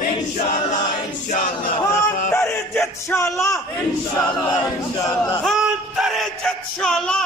इंशाल्लाह इंशाल्लाह तेरी जित शाला इंशाल्लाह इंशाल्लाह तेरी जित शाला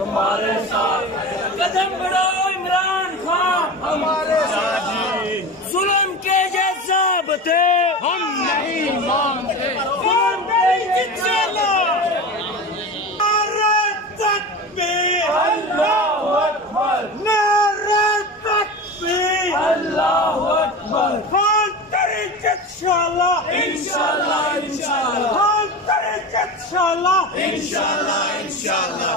हमारे साथ कदम बढ़ाओ इमरान खान हमारे साथ जुल्म के जैसा बते हम नहीं मानते नारे तकबीर अल्लाहु अकबर नारे तकबीर अल्लाहु अकबर खान तेरी जित शाला इंशाल्लाह इंशाल्लाह खान तेरी जित शाला इंशाल्लाह इंशाल्लाह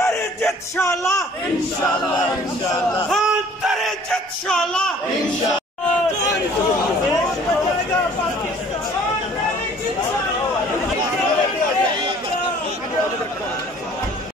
तेरी जित शाला इंशाल्लाह इंशाल्लाह तेरी जित शाला